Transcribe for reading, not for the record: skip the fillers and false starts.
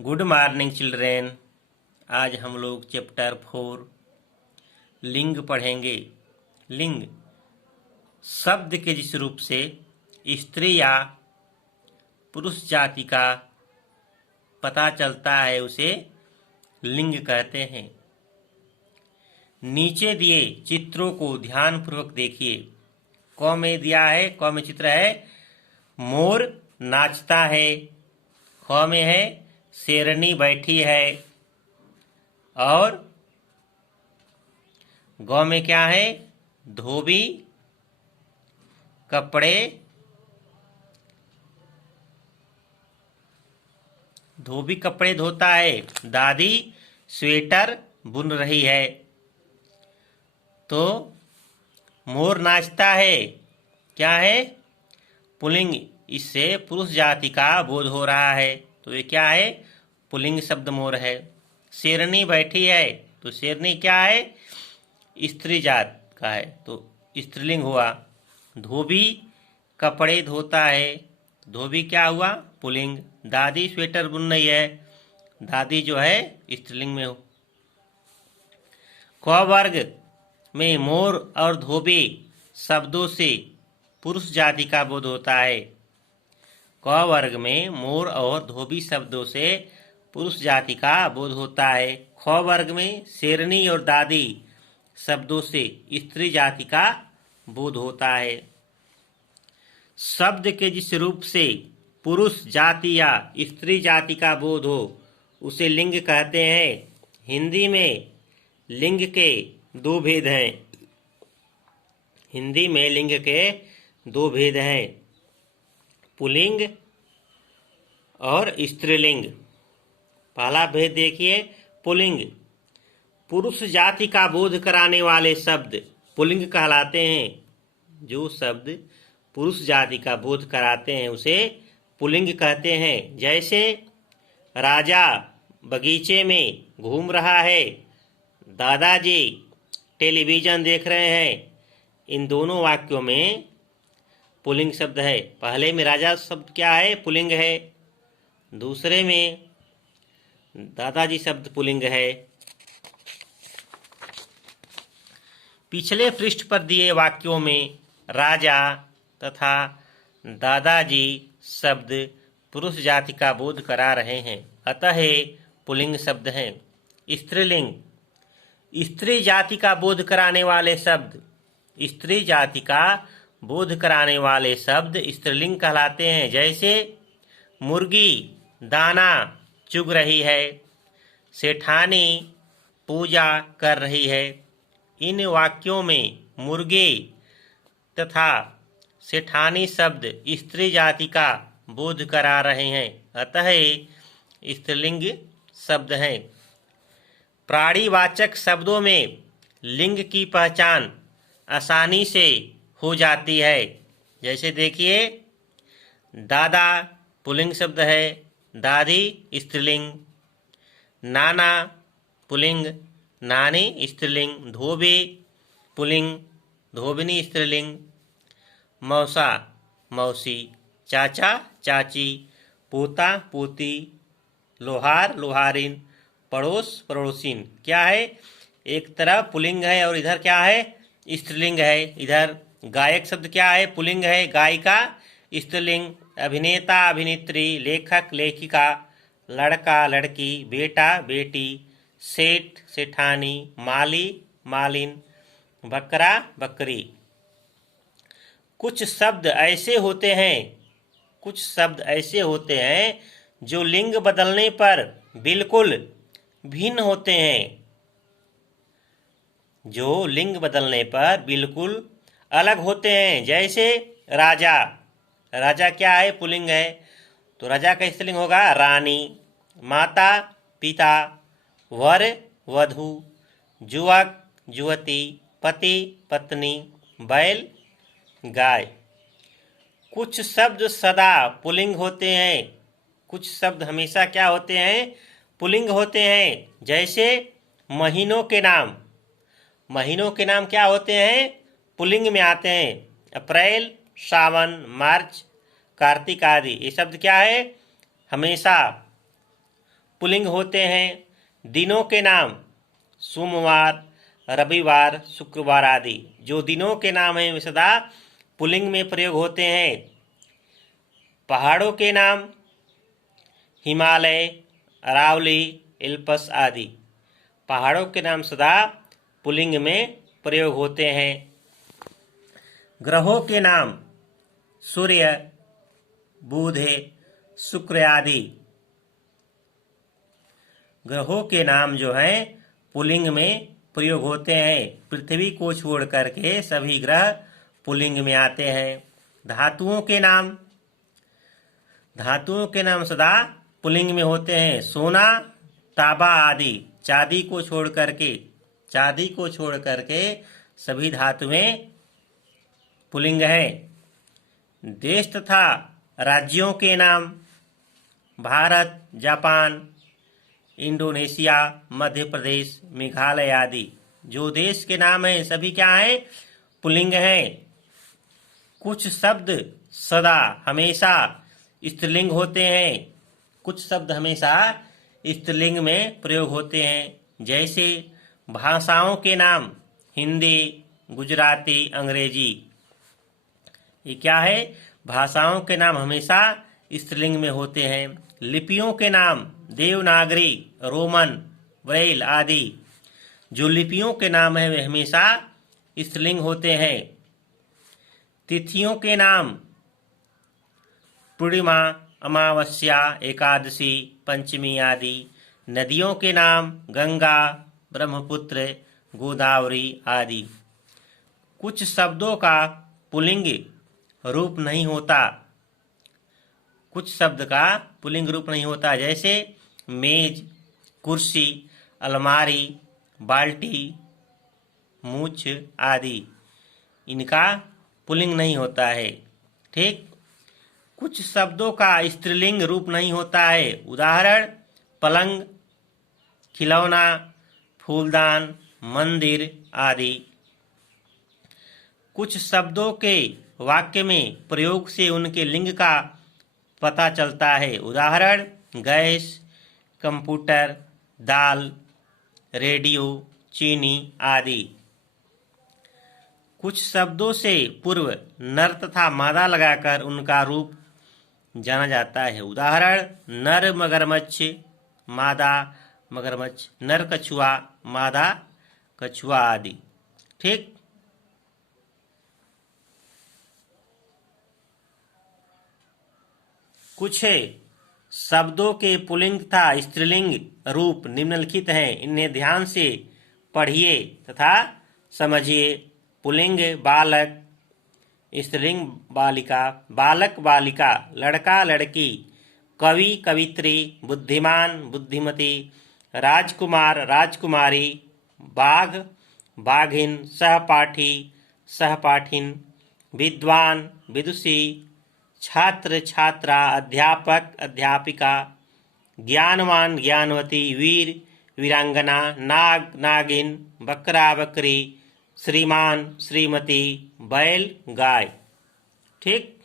Good morning children. आज हम लोग चैप्टर 4 लिंग पढ़ेंगे। लिंग शब्द के जिस रूप से स्त्री या पुरुष जाति का पता चलता है उसे लिंग कहते हैं। नीचे दिए चित्रों को ध्यानपूर्वक देखिए। क में दिया है, क में चित्र है मोर नाचता है। ख में है शेरनी बैठी है। और ग में क्या है धोबी कपड़े धोता है। दादी स्वेटर बुन रही है। तो मोर नाचता है क्या है पुल्लिंग, इससे पुरुष जाति का बोध हो रहा है, तो ये क्या है पुल्लिंग शब्द मोर है। शेरनी बैठी है तो शेरनी क्या है स्त्री जात का है, तो स्त्रीलिंग हुआ। धोबी कपड़े धोता है, धोबी क्या हुआ पुल्लिंग। दादी स्वेटर बुन रही है, दादी जो है स्त्रीलिंग में हो। क वर्ग में मोर और धोबी शब्दों से पुरुष जाति का बोध होता है। क वर्ग में मोर और धोबी शब्दों से पुरुष जाति का बोध होता है। ख वर्ग में शेरनी और दादी शब्दों से स्त्री जाति का बोध होता है। शब्द के जिस रूप से पुरुष जाति या स्त्री जाति का बोध हो उसे लिंग कहते हैं। हिंदी में लिंग के दो भेद हैं। हिंदी में लिंग के दो भेद हैं, पुल्लिंग और स्त्रीलिंग। पहला भेद देखिए पुल्लिंग, पुरुष जाति का बोध कराने वाले शब्द पुल्लिंग कहलाते हैं। जो शब्द पुरुष जाति का बोध कराते हैं उसे पुल्लिंग कहते हैं। जैसे राजा बगीचे में घूम रहा है, दादाजी टेलीविजन देख रहे हैं। इन दोनों वाक्यों में पुल्लिंग शब्द है। पहले में राजा शब्द क्या है पुल्लिंग है, दूसरे में दादाजी शब्द पुल्लिंग है। पिछले पृष्ठ पर दिए वाक्यों में राजा तथा दादाजी शब्द पुरुष जाति का बोध करा रहे हैं, अतः ये पुल्लिंग शब्द हैं। स्त्रीलिंग स्त्री जाति का बोध कराने वाले शब्द, स्त्री जाति का बोध कराने वाले शब्द स्त्रीलिंग कहलाते हैं। जैसे मुर्गी दाना चुग रही है, सेठानी पूजा कर रही है। इन वाक्यों में मुर्गी तथा सेठानी शब्द स्त्री जाति का बोध करा रहे हैं, अतः स्त्रीलिंग शब्द हैं। प्राणीवाचक शब्दों में लिंग की पहचान आसानी से हो जाती है। जैसे देखिए दादा पुल्लिंग शब्द है, दादी स्त्रीलिंग। नाना पुल्लिंग, नानी स्त्रीलिंग। धोबी पुल्लिंग, धोबिनी स्त्रीलिंग। मौसा मौसी, चाचा चाची, पोता पोती, लोहार लोहारिन, पड़ोस पड़ोसिन। क्या है एक तरफ पुल्लिंग है और इधर क्या है स्त्रीलिंग है। इधर गायक शब्द क्या है पुल्लिंग है, गायिका स्त्रीलिंग। अभिनेता अभिनेत्री, लेखक लेखिका, लड़का लड़की, बेटा बेटी, सेठ सेठानी, माली मालिन, बकरा बकरी। कुछ शब्द ऐसे होते हैं जो लिंग बदलने पर बिल्कुल भिन्न होते हैं, जो लिंग बदलने पर बिल्कुल अलग होते हैं। जैसे राजा, राजा क्या है पुल्लिंग है, तो राजा का स्त्रीलिंग होगा रानी। माता पिता, वर वधू, युवक युवती, पति पत्नी, बैल गाय। कुछ शब्द सदा पुल्लिंग होते हैं, कुछ शब्द हमेशा क्या होते हैं पुल्लिंग होते हैं। जैसे महीनों के नाम, महीनों के नाम क्या होते हैं पुल्लिंग में आते हैं। अप्रैल, सावन, मार्च, कार्तिक आदि। ये शब्द क्या है हमेशा पुल्लिंग होते हैं। दिनों के नाम सोमवार, रविवार, शुक्रवार आदि जो दिनों के नाम हैं वे सदा पुल्लिंग में प्रयोग होते हैं। पहाड़ों के नाम हिमालय, अरावली, एल्प्स आदि पहाड़ों के नाम सदा पुल्लिंग में प्रयोग होते हैं। ग्रहों के नाम सूर्य, बुध, शुक्र आदि ग्रहों के नाम जो हैं पुल्लिंग में प्रयोग होते हैं। पृथ्वी को छोड़ करके सभी ग्रह पुल्लिंग में आते हैं। धातुओं के नाम सदा पुल्लिंग में होते हैं। सोना, तांबा आदि चांदी को छोड़ करके सभी धातुएं पुल्लिंग हैं। देश तथा राज्यों के नाम भारत, जापान, इंडोनेशिया, मध्य प्रदेश, मेघालय आदि जो देश के नाम हैं सभी क्या हैं? पुल्लिंग हैं। कुछ शब्द सदा हमेशा स्त्रीलिंग होते हैं। कुछ शब्द हमेशा स्त्रीलिंग में प्रयोग होते हैं। जैसे भाषाओं के नाम हिंदी, गुजराती, अंग्रेजी। ये क्या है? भाषाओं के नाम हमेशा स्त्रीलिंग में होते हैं। लिपियों के नाम देवनागरी, रोमन, ब्रेल आदि जो लिपियों के नाम है वे हमेशा स्त्रीलिंग होते हैं। तिथियों के नाम पूर्णिमा, अमावस्या, एकादशी, पंचमी आदि। नदियों के नाम गंगा, ब्रह्मपुत्र, गोदावरी आदि। कुछ शब्दों का पुल्लिंग रूप नहीं होता। जैसे मेज, कुर्सी, अलमारी, बाल्टी, मूछ आदि इनका पुल्लिंग नहीं होता है। ठीक। कुछ शब्दों का स्त्रीलिंग रूप नहीं होता है। उदाहरण पलंग, खिलौना, फूलदान, मंदिर आदि। कुछ शब्दों के वाक्य में प्रयोग से उनके लिंग का पता चलता है। उदाहरण गैस, कंप्यूटर, दाल, रेडियो, चीनी आदि। कुछ शब्दों से पूर्व नर तथा मादा लगाकर उनका रूप जाना जाता है। उदाहरण नर मगरमच्छ, मादा मगरमच्छ, नर कछुआ, मादा कछुआ आदि। ठीक। कुछ शब्दों के पुल्लिंग तथा स्त्रीलिंग रूप निम्नलिखित हैं। इन्हें ध्यान से पढ़िए तथा समझिए। पुल्लिंग बालक, स्त्रीलिंग बालिका, बालक बालिका, लड़का लड़की, कवि कवित्री, बुद्धिमान बुद्धिमती, राजकुमार राजकुमारी, बाघ बाघिन, सहपाठी सहपाठिन, विद्वान विदुषी, छात्र छात्रा, अध्यापक अध्यापिका, ज्ञानवान ज्ञानवती, वीर वीरांगना, नाग नागिन, बकरा बकरी, श्रीमान श्रीमती, बैल गाय। ठीक।